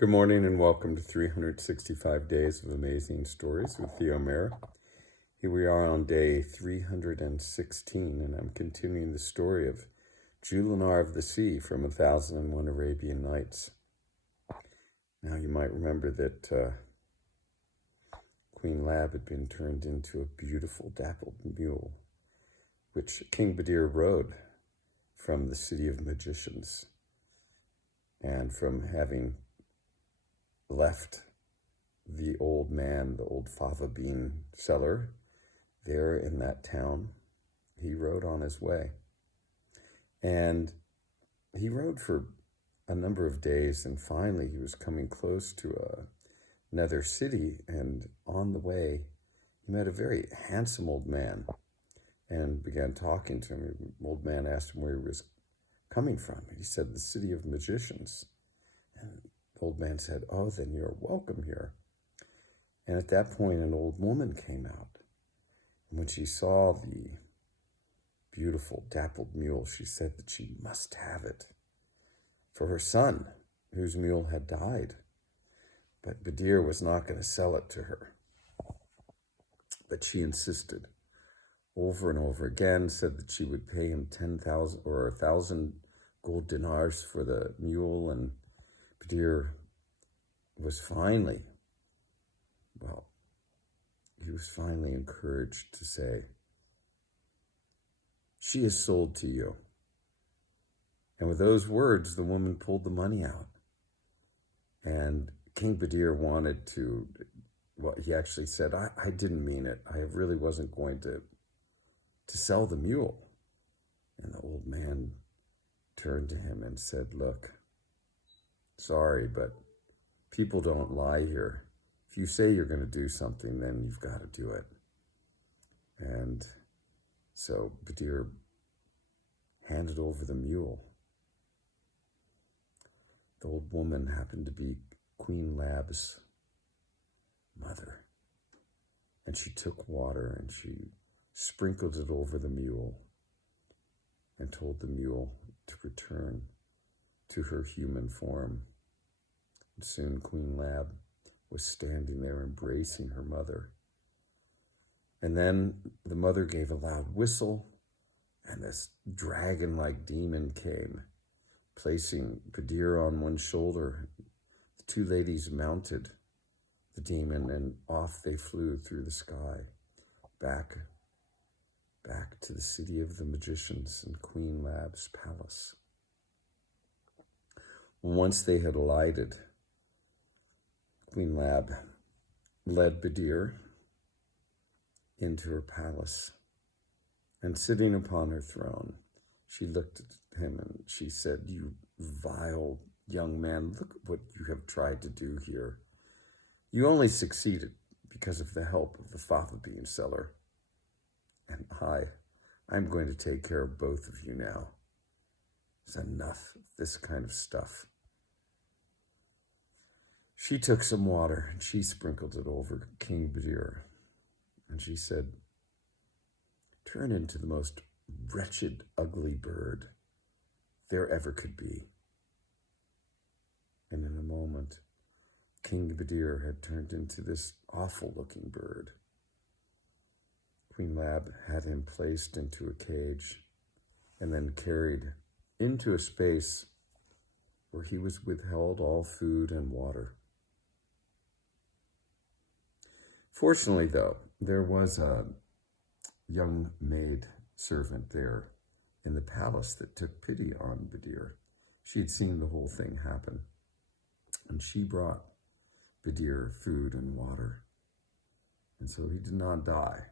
Good morning and welcome to 365 Days of Amazing Stories with Theo Mayer. Here we are on day 316, and I'm continuing the story of Jullanar of the Sea from 1001 Arabian Nights. Now you might remember that Queen Lab had been turned into a beautiful dappled mule, which King Badir rode from the city of magicians, and from having left the old man, the old fava bean seller, there in that town, he rode on his way. And he rode for a number of days, and finally he was coming close to another city, and on the way he met a very handsome old man and began talking to him. The old man asked him where he was coming from. He said, the city of magicians. And the old man said, oh, then you're welcome here. And at that point, an old woman came out. And when she saw the beautiful dappled mule, she said that she must have it for her son, whose mule had died. But Badir was not going to sell it to her. But she insisted over and over again, said that she would pay him 10,000 or 1,000 gold dinars for the mule. And Badir was finally encouraged to say, she is sold to you. And with those words, the woman pulled the money out. And King Badir wanted to, he actually said, I didn't mean it. I really wasn't going to sell the mule. And the old man turned to him and said, look, sorry, but people don't lie here. If you say you're going to do something, then you've got to do it. And so Badir handed over the mule. The old woman happened to be Queen Lab's mother. And she took water and she sprinkled it over the mule and told the mule to return to her human form. And soon Queen Lab was standing there embracing her mother. And then the mother gave a loud whistle, and this dragon-like demon came, placing Badir on one shoulder. The two ladies mounted the demon, and off they flew through the sky, back to the city of the magicians and Queen Lab's palace. Once they had alighted, Queen Lab led Badir into her palace, and sitting upon her throne, she looked at him and she said, you vile young man, look at what you have tried to do here. You only succeeded because of the help of the fava bean seller. And I'm going to take care of both of you now. It's enough of this kind of stuff. She took some water and she sprinkled it over King Badir. And she said, turn into the most wretched, ugly bird there ever could be. And in a moment, King Badir had turned into this awful-looking bird. Queen Lab had him placed into a cage and then carried into a space where he was withheld all food and water. Fortunately, though, there was a young maid servant there in the palace that took pity on Badir. She'd seen the whole thing happen, and she brought Badir food and water, and so he did not die.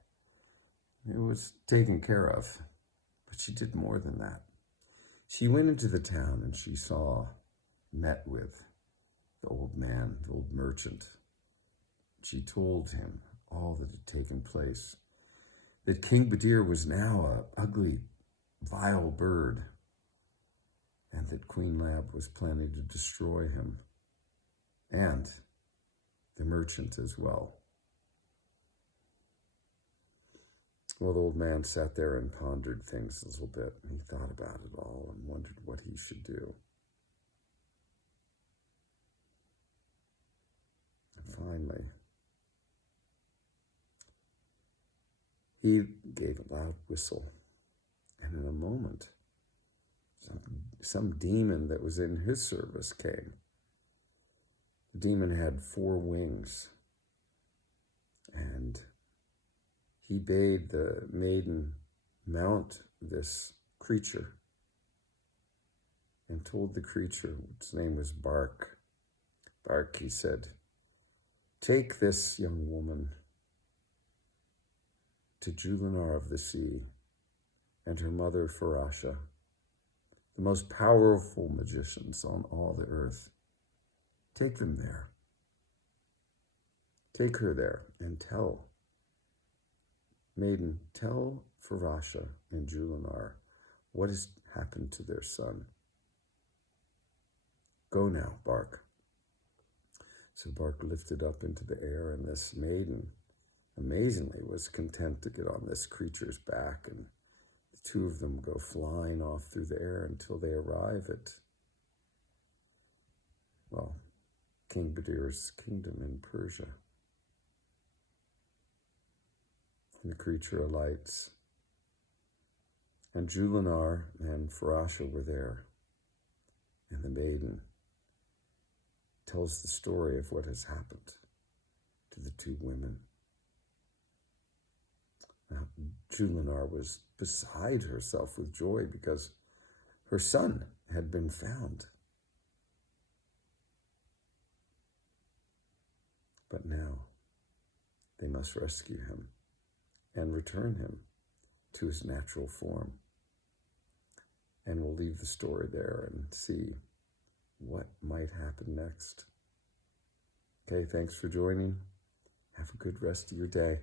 It was taken care of, but she did more than that. She went into the town and she met with the old man, the old merchant. She told him all that had taken place, that King Badir was now an ugly, vile bird, and that Queen Lab was planning to destroy him, and the merchant as well. Well, the old man sat there and pondered things a little bit, and he thought about it all and wondered what he should do. finally, he gave a loud whistle, and in a moment, some demon that was in his service came. The demon had 4 wings, and he bade the maiden mount this creature and told the creature, its name was Bark. Bark, he said, take this young woman to Jullanar of the sea and her mother Farasha, the most powerful magicians on all the earth. Take them there. Take her there and tell, maiden, tell Farasha and Jullanar what has happened to their son. Go now, Bark. So Bark lifted up into the air, and this maiden, amazingly, was content to get on this creature's back, and the 2 of them go flying off through the air until they arrive at, well, King Badir's kingdom in Persia. And the creature alights, and Jullanar and Farasha were there, and the maiden tells the story of what has happened to the 2 women. Now, Jullanar was beside herself with joy because her son had been found. But now they must rescue him and return him to his natural form. And we'll leave the story there and see what might happen next. Okay, thanks for joining. Have a good rest of your day.